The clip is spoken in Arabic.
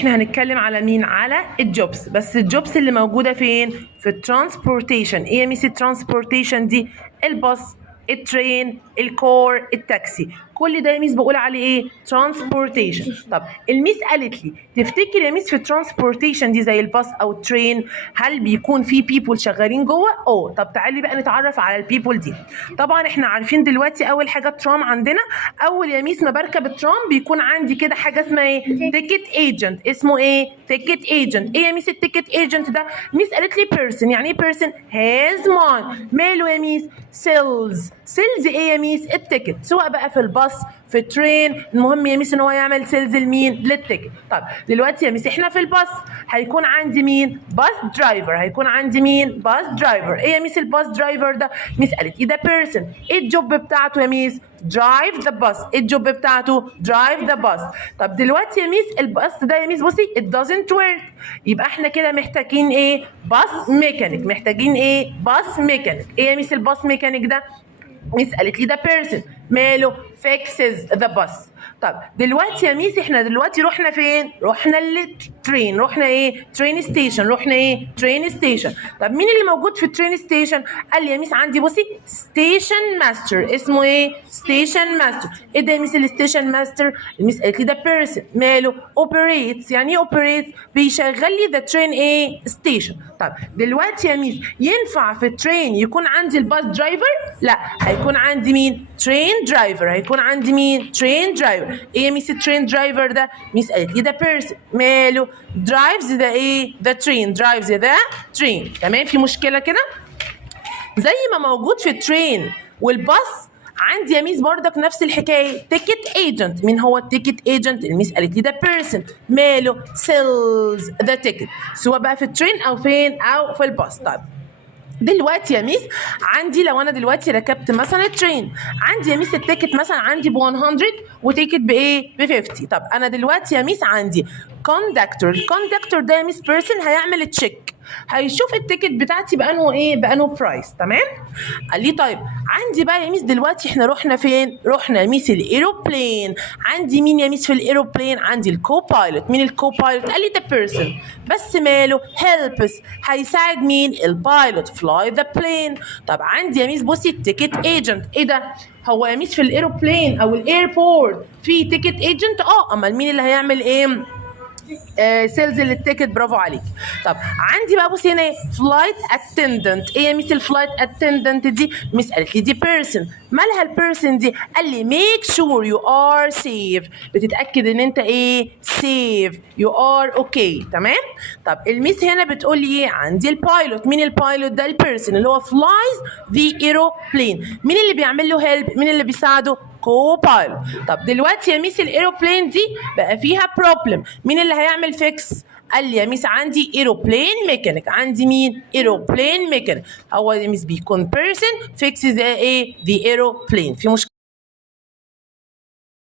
احنا هنتكلم على مين؟ على الجوبس، بس الجوبس اللي موجوده فين؟ في الترانسبورتيشن. ايه يا ميس الترانسبورتيشن دي؟ الباص، الترين، الكور، التاكسي، كل ده يا ميس بقول عليه ايه؟ ترانسبورتيشن. طب الميس قالت لي تفتكر يا ميس في الترانسبورتيشن دي زي الباص او الترين هل بيكون في بيبول شغالين جوه؟ طب تعالي بقى نتعرف على البيبول دي. طبعا احنا عارفين دلوقتي اول حاجه الترام عندنا. اول يا ميس ما بركب الترام بيكون عندي كده حاجه اسمها ايه؟ تيكت ايجنت. اسمه ايه؟ تيكت ايجنت. ايه يا ميس التيكت ايجنت ده؟ ميس قالت لي بيرسون. يعني ايه بيرسون؟ هاز مان. ماله يا ميس؟ سيلز. سيلز ايه يا ميس؟ التيكت، سواء بقى في الباص في الترين، المهم يا ميس ان هو يعمل سيلز لمين؟ للتيكت. طب دلوقتي يا ميس احنا في الباص هيكون عندي مين؟ باص درايفر. هيكون عندي مين؟ باص درايفر. ايه يا ميس الباص درايفر ده؟ ميس قالت لي ده بيرسون. ايه الجوب بتاعته يا ميس؟ درايف ذا باص. ايه الجوب بتاعته؟ درايف ذا باص. طب دلوقتي يا ميس الباص ده يا ميس بصي it doesn't work، يبقى احنا كده محتاجين ايه؟ باص ميكانيك. محتاجين ايه؟ باص ميكانيك. ايه يا ميس الباص ميكانيك ده؟ ميس قالت لي ده بيرسون. ماله؟ فيكسز ذا باص. طب دلوقتي يا ميس احنا دلوقتي رحنا فين؟ رحنا للترين. رحنا ايه؟ ترين ستيشن. رحنا ايه؟ ترين ستيشن. طب مين اللي موجود في الترين ستيشن؟ قال لي يا ميس عندي بصي ستيشن ماستر. اسمه ايه؟ ستيشن ماستر. ايه ده يا ميس الستيشن ماستر؟ الميس قالت لي ده بيرسون. ماله؟ اوبريتس. يعني ايه اوبريتس؟ بيشغل لي ذا ترين ايه؟ ستيشن. طب دلوقتي يا ميس ينفع في الترين يكون عندي الباص درايفر؟ لا، هيكون عندي مين؟ ترين درايفر. هيكون عندي مين؟ ترين درايفر. ايه يا ميس الترين درايفر ده؟ ميس قالت لي ده بيرسون. ماله؟ درايفز ذا ايه؟ ذا ترين. درايفز ذا ترين. تمام؟ في مشكله كده؟ زي ما موجود في الترين والباص عندي يا ميس بردك نفس الحكايه تيكت ايجنت. مين هو التيكت ايجنت؟ الميس قالت لي ده بيرسون. ماله؟ سيلز ذا تيكت، سواء بقى في الترين او فين؟ او في الباص. طيب دلوقتي يا ميس عندي لو انا دلوقتي ركبت مثلا الترين، عندي يا ميس التيكت مثلا عندي ب 100 وتيكت بايه؟ ب 50. طب انا دلوقتي يا ميس عندي كوندكتور. الكوندكتور ده يا ميس بيرسون هيعمل تشيك، هيشوف التيكت بتاعتي بانه ايه؟ بانه برايس. تمام؟ قال لي طيب عندي بقى يا ميس دلوقتي احنا رحنا فين؟ رحنا يا ميس الايروبلين. عندي مين يا ميس في الايروبلين؟ عندي الكو بايلوت. مين الكو بايلوت؟ قال لي ده بيرسون، بس ماله؟ هيلبس، هيساعد مين؟ البايلوت فلاي ذا بلين. طب عندي يا ميس بصي التيكت ايجنت. ايه ده؟ هو يا ميس في الايروبلين او الايربورت في تيكت ايجنت؟ امال مين اللي هيعمل ايه؟ سيلز للتيكت. برافو عليك. طب عندي بقى بصي هنا فلايت اتندنت. ايه يا ميس الفلايت اتندنت دي؟ ميس قالت لي دي بيرسون. مالها البيرسون دي؟ قال لي ميك شور يو ار سيف. بتتاكد ان انت ايه؟ سيف، يو ار اوكي. تمام؟ طب الميس هنا بتقول لي ايه؟ عندي البايلوت. مين البايلوت ده؟ البيرسون اللي هو فلايز ذا ايروبلين. مين اللي بيعمل له هيلب؟ مين اللي بيساعده؟ كو بايلوت. طب دلوقتي يا ميس الايروبلين دي بقى فيها بروبلم، مين اللي هيعمل فيكس؟ قال لي يا ميس عندي ايروبلين ميكانيك. عندي مين؟ ايروبلين ميكانيك. هو يا ميس بيكون بيرسون فيكس ذا ايه؟ ذا ايروبلين. في مشكله؟